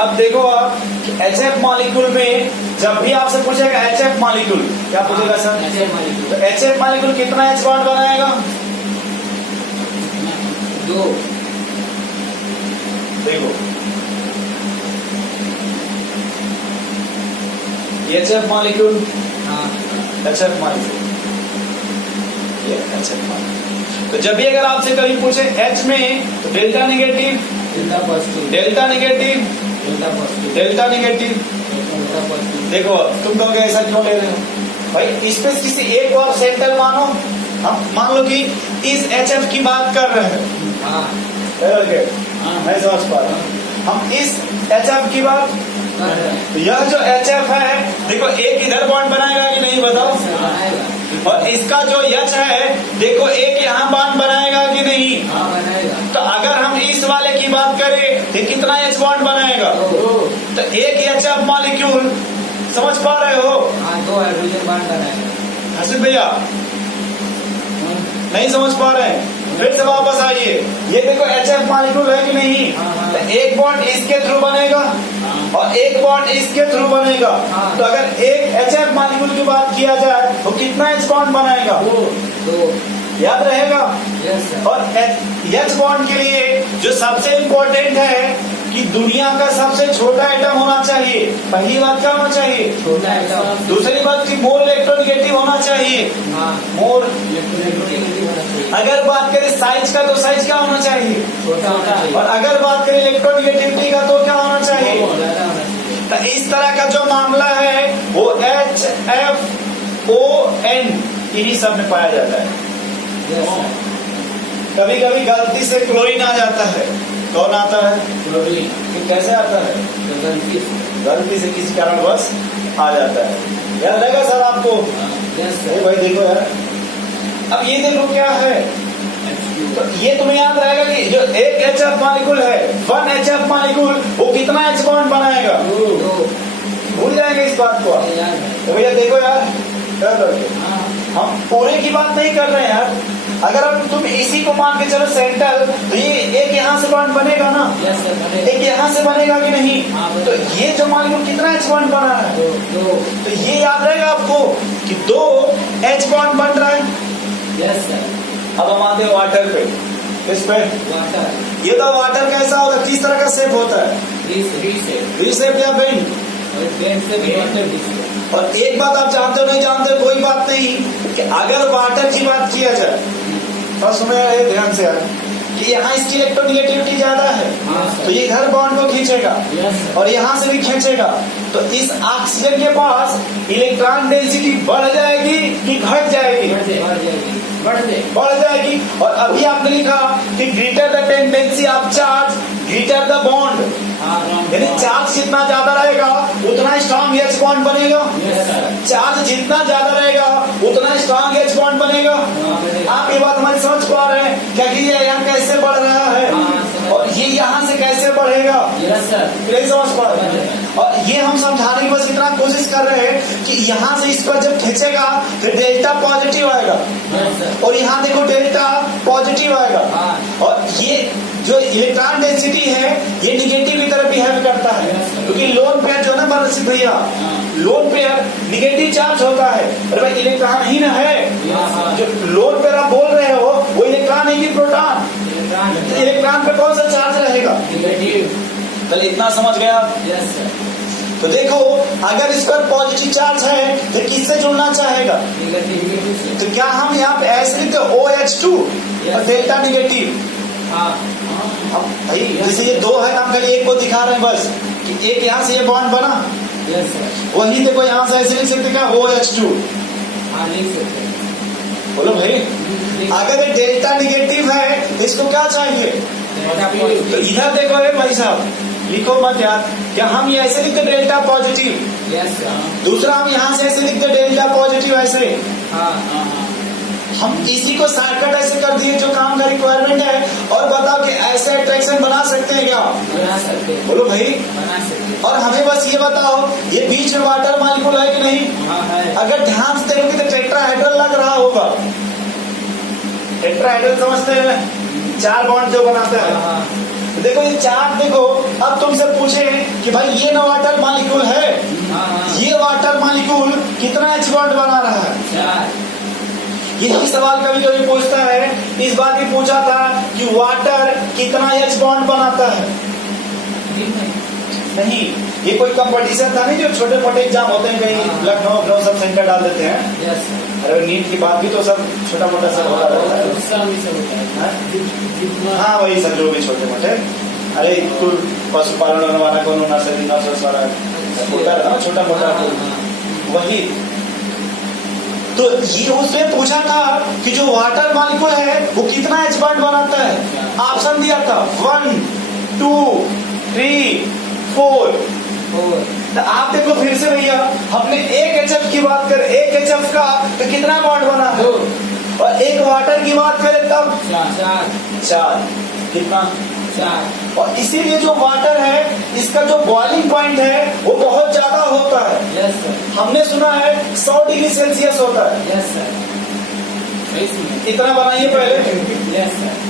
अब देखो आप HF मॉलिक्यूल में जब भी आपसे पूछेगा HF मॉलिक्यूल, क्या पूछेगा सर? तो HF मॉलिक्यूल कितना H बॉन्ड बनाएगा? 2। देखो HF मॉलिक्यूल, HF मॉलिक्यूल, ये HF मॉलिक्यूल। तो जब भी अगर आपसे कभी पूछे H में तो delta negative, delta positive, delta negative, delta positive, delta negative. Delta positive. देखो तुम कहोगे ऐसा क्यों ले रहे हो भाई? इस पे किसी एक और सेंटर मानो, हम मान लो कि इस HF की बात कर रहे हैं, हाँ नहीं समझ पा रहे हम इस HF की बात। कर रहे हैं। तो यह जो HF है देखो एक इधर बॉन्ड बनाएगा कि नहीं बताओ? बनाएगा। और इसका जो H है देखो एक यहाँ बॉन्ड बनाएगा कि नहीं? हाँ बनाएगा। तो अगर हम इस वाले की बात करें तो कितना H बॉन्ड बनाएगा? 2। तो एक HF मॉलिक्यूल, समझ पा रहे हो? हाँ 2 हाइड्रोजन बॉन्ड बनाएगा। हसीब भैया नहीं समझ पा रहे हैं? फिर से वापस आइए, ये देखो HF मॉलिक्यूल है कि नहीं? हाँ। तो एक बॉन्ड इसके थ्रू बनेगा और एक बॉन्ड इसके थ्रू बनेगा। हाँ। तो अगर एक HF मॉलिक्यूल की बात किया जाए तो कितना H बॉन्ड बनाएगा? 2। याद रहेगा? Yes sir. और H बॉन्ड के लिए जो सबसे इम्पोर्टेंट है कि दुनिया का सबसे छोटा एटम होना चाहिए। पहली बात क्या होना चाहिए? छोटा एटम। दूसरी बात की मोर इलेक्ट्रोनेगेटिव होना चाहिए। हाँ मोर इलेक्ट्रोनेगेटिव होना चाहिए। अगर बात करें साइज का तो साइज क्या होना चाहिए? छोटा होना चाहिए। और अगर बात करें इलेक्ट्रोनेगेटिविटी का तो क्या होना चाहिए? ज्यादा होना चाहिए। तो इस तरह का जो मामला है वो HFON इन्हीं सब में पाया जाता है। Yes sir. कभी कभी गलती से क्लोरीन आ जाता है। कौन आता है? क्लोरीन। ये कैसे आता है? गलती से किसी कारणवश आ जाता है। याद रहेगा सर आपको? यस अरे सर। भाई देखो यार, अब ये देखो क्या है, तो ये तुम्हें याद रहेगा कि जो एक HF मॉलिक्यूल है, 1 HF मॉलिक्यूल, वो कितना H बॉन्ड बनाएगा? 2। भूल जाएंगे इस बात को आप। याद है। तो भैया देखो यार, क्या करके हाँ। हम पूरे की बात नहीं कर रहे हैं यार। अगर हम तुम इसी को मान के चलो सेंटर, तो ये एक यहाँ से बॉन्ड बनेगा ना, यस सर बनेगा। एक यहाँ से बनेगा कि नहीं? हाँ, तो बनेगा। ये जो मॉलिक्यूल कितना H बॉन्ड बना है? 2। तो ये याद रहेगा आपको कि 2 H बॉन्ड बन रहा है। Yes sir. अब हम आते हैं वाटर पे। इस पे वाटर। ये तो वाटर कैसा होता है, किस तरह का शेप होता है? वी शेप या बेंड? बेंड से भी वाटर डिस्क। और एक बात आप जानते हो नहीं जानते हो, कोई बात नहीं, कि अगर वाटर की बात किया जाए तो सुनो यार ध्यान से यार, कि यहाँ इसकी इलेक्ट्रोनेगेटिविटी ज्यादा है हाँ, तो ये इधर बॉन्ड को खींचेगा यस और यहाँ से भी खींचेगा। तो इस ऑक्सीजन के पास इलेक्ट्रॉन डेंसिटी बढ़ जाएगी कि घट जाएगी? बढ़ जाएगी। और अभी आपने लिखा कि greater the tendency of charge greater the bond, यानी चार्ज जितना ज्यादा रहेगा उतना स्ट्रॉन्ग H बॉन्ड बनेगा। चार्ज जितना ज्यादा रहेगा उतना स्ट्रॉन्ग H बॉन्ड बनेगा। आप ये बात हमारी समझ पा रहे हैं क्या कि ये यहाँ कैसे बढ़ रहा है और ये यहाँ से कैसे बढ़ेगा? नहीं समझ पा रहे हैं। और ये हम समझाने की बस इतना कोशिश कर रहे हैं कि यहाँ से इस पर जब खींचेगा तो डेल्टा पॉजिटिव आएगा और यहाँ देखो डेल्टा पॉजिटिव आएगा। और ये जो इलेक्ट्रॉन डेंसिटी है ये निगेटिव की तरफ बिहेव करता है, क्योंकि लोन पेयर जो है ना बरसित भैया, लोन पेयर निगेटिव चार्ज होता है। अरे भाई इलेक्ट्रॉन ही ना है, जो लोन पेयर आप बोल रहे हो वो इलेक्ट्रॉन है कि प्रोटॉन? इलेक्ट्रॉन पे कौन सा चार्ज रहेगा? चलिए इतना समझ गए आप? तो देखो अगर इस पर पॉजिटिव चार्ज है तो किससे जुड़ना चाहेगा? तो क्या हम यहाँ पे ऐसे लिखते OH2 और डेल्टा निगेटिव? अब भाई जैसे ये 2 है, हम खाली एक को दिखा रहे हैं बस कि एक यहाँ से ये बॉन्ड बना, वही देखो यहाँ से ऐसे लिख सकते क्या? OH2। बोलो भाई, अगर ये डेल्टा निगेटिव है तो इसको क्या चाहिए? तो इधर देखो ये भाई साहब, लिखो मत यार, क्या हम ये ऐसे लिखते डेल्टा पॉजिटिव, दूसरा हम यहाँ से ऐसे लिखते डेल्टा पॉजिटिव ऐसे। हम इसी को शॉर्टकट ऐसे कर दिए जो काम का रिक्वायरमेंट है। और बताओ कि ऐसे अट्रैक्शन बना सकते हैं क्या? बना सकते हैं। बोलो भाई। बना सकते हैं। और हमें बस ये बताओ ये बीच में वाटर मॉलिक्यूल है कि नहीं? हाँ है। अगर ध्यान से देखोगे तो टेट्राहेड्रल लग रहा होगा। टेट्राहेड्रल समझते हैं, 4 बॉन्ड जो बनाता है। देखो ये चार्ट देखो, अब तुमसे पूछे कि कि भाई ये ना वाटर मॉलिक्यूल है, हाँ ये वाटर मॉलिक्यूल कितना H बॉन्ड बना रहा है। 4 यही सवाल कभी कभी पूछता है। इस बार भी पूछा था कि वाटर कितना H बॉन्ड बनाता है। नहीं, ये कोई कंपटीशन था नहीं जो छोटे मोटे एग्जाम होते हैं कहीं हाँ। लखनऊ सब सेंटर डाल देते हैं। यस सर अरे नीट की बात भी तो सब छोटा मोटा सब होता रहता है। उसका भी सब होता है हाँ? जितना हाँ वही सब जो भी छोटे मोटे, अरे कुल पशुपालन होने वाला कौन नर्सरी नर्सरी वाला होता है ना छोटा मोटा, वही। तो ये उसने पूछा था कि जो वाटर मॉलिक्यूल है वो कितना H बॉन्ड बनाता है। ऑप्शन दिया था 1 2 3 4। और तो आप देखो फिर से भैया, हमने एक HF की बात करें, एक HF का तो कितना बॉन्ड बना है, 2 और एक वाटर की बात करें तब 4 4। कितना 4 और इसीलिए जो वाटर है इसका जो बॉइलिंग पॉइंट है वो बहुत ज्यादा होता है। यस सर हमने सुना है 100 डिग्री सेल्सियस होता है। यस सर सही सुनिए इतना बनाइए पहले। Yes sir